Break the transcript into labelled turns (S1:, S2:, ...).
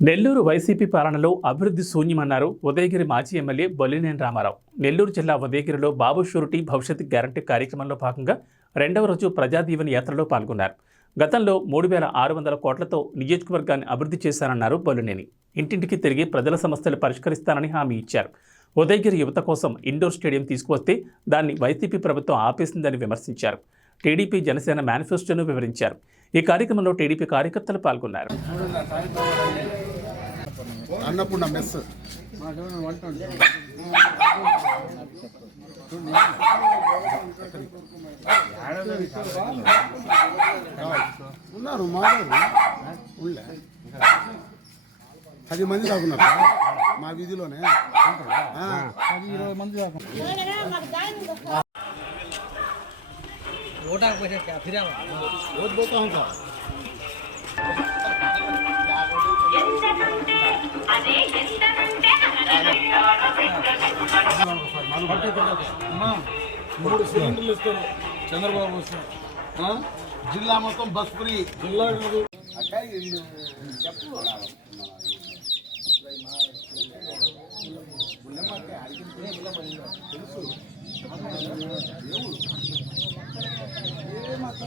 S1: Nellore YCP పాలనలో అభివృద్ధి శూన్యమన్నారు ఉదయగిరి మాజీ ఎమ్మెల్యే బొల్లినేని రామారావు. నెల్లూరు జిల్లా ఉదయగిరిలో బాబు షూరిటీ భవిష్యత్ గ్యారంటీ కార్యక్రమంలో భాగంగా రెండవ రోజు ప్రజాదీవెన యాత్రలో పాల్గొన్నారు. గతంలో మూడు వేల ఆరు వందల కోట్లతో నియోజకవర్గాన్ని అభివృద్ధి చేశానన్నారు బొల్లినేని. ఇంటింటికి తిరిగి ప్రజల సమస్యలు పరిష్కరిస్తానని హామీ ఇచ్చారు. ఉదయగిరి యువత కోసం ఇండోర్ స్టేడియం తీసుకువస్తే దాన్ని వైసీపీ ప్రభుత్వం ఆపేసిందని విమర్శించారు. టీడీపీ జనసేన మేనిఫెస్టోను వివరించారు. ఈ కార్యక్రమంలో టీడీపీ కార్యకర్తలు పాల్గొన్నారు
S2: అన్నపూర్ణ మెస్ ఉన్నారు మాట్లాడు ఉళ్ళే పది మంది దాకున్నారు మా వీధిలోనే ఆ, పది ఇరవై మంది దాకా
S3: ఓటాకు పోయి ఫిరావా
S2: ఓటు పోతా ఉంటా అమ్మా, మూడు సిలిండర్లు ఇస్తారు చంద్రబాబు వస్తారు ఆ? జిల్లా మొత్తం బస్ ఫ్రీ. జిల్లా చెప్పు. తెలుసు.